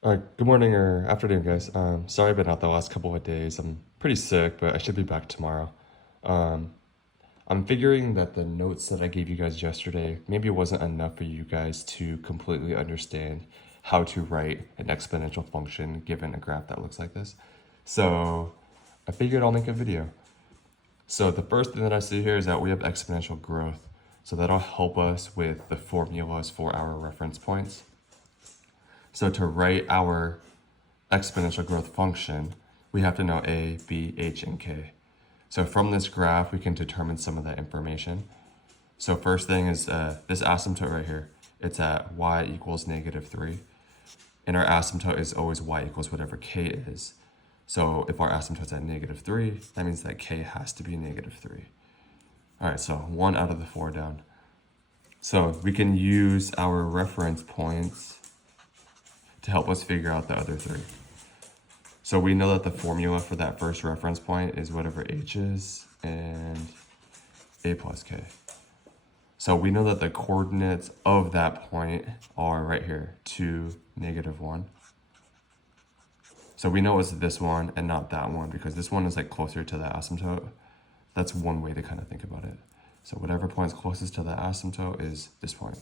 Good morning or afternoon, guys. Sorry I've been out the last couple of days. I'm pretty sick, but I should be back tomorrow. Um, I'm figuring that the notes that I gave you guys yesterday maybe wasn't enough for you guys to completely understand how to write an exponential function given a graph that looks like this. So I figured I'll make a video. So the first thing that I see here is that we have exponential growth. So that'll help us with the formulas for our reference points. So to write our exponential growth function, we have to know a, b, h, and k. So from this graph, we can determine some of that information. So first thing is this asymptote right here. It's at y equals -3. And our asymptote is always y equals whatever k is. So if our asymptote's at -3, that means that k has to be -3. All right, so 1 out of the 4 down. So we can use our reference points to help us figure out the other 3. So we know that the formula for that first reference point is whatever h is and a plus k. So we know that the coordinates of that point are right here, 2, -1. So we know it's this one and not that one because this one is like closer to the asymptote. That's one way to kind of think about it. So whatever point is closest to the asymptote is this point.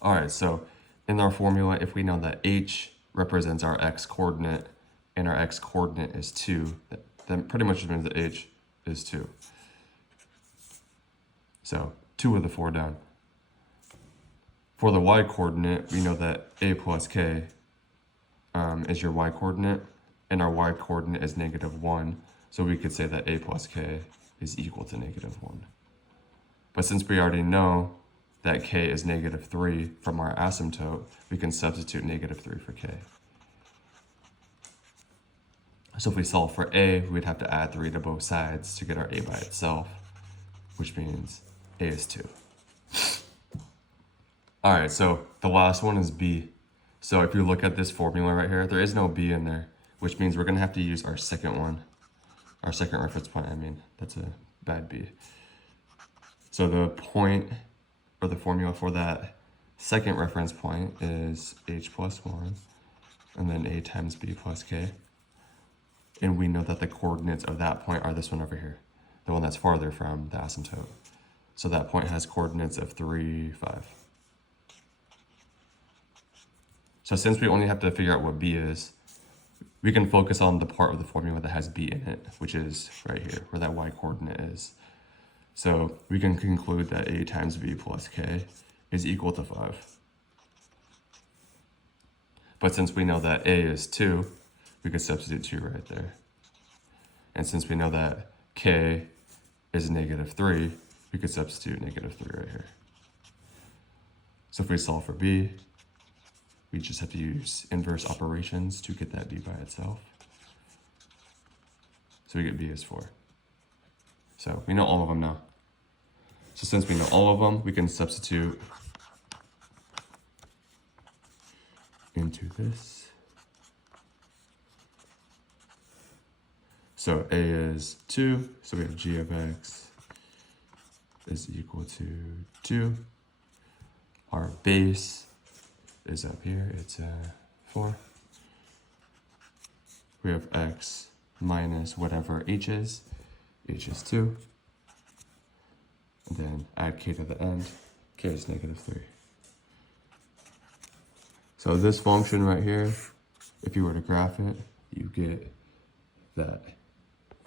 All right, so in our formula, if we know that h represents our x coordinate and our x coordinate is 2, then pretty much means that h is 2. So 2 of the 4 down. For the y coordinate, we know that a plus k is your y coordinate, and our y coordinate is -1. So we could say that a plus k is equal to -1. But since we already know that k is -3 from our asymptote, we can substitute -3 for k. So if we solve for a, we'd have to add 3 to both sides to get our a by itself, which means a is 2. All right, so the last one is b. So if you look at this formula right here, there is no b in there, which means we're going to have to use our second one, our second reference point, I mean. That's a bad b. So the point, or the formula for that second reference point is h plus 1, and then a times b plus k. And we know that the coordinates of that point are this one over here, the one that's farther from the asymptote. So that point has coordinates of 3, 5. So since we only have to figure out what b is, we can focus on the part of the formula that has b in it, which is right here, where that y coordinate is. So we can conclude that a times b plus k is equal to 5. But since we know that a is 2, we could substitute 2 right there. And since we know that k is -3, we could substitute -3 right here. So if we solve for b, we just have to use inverse operations to get that b by itself. So we get b is 4. So we know all of them now. So since we know all of them, we can substitute into this. So a is 2, so we have g of x is equal to 2. Our base is up here, it's 4. We have x minus whatever h is 2. And then add k to the end, k is -3. So this function right here, if you were to graph it, you get that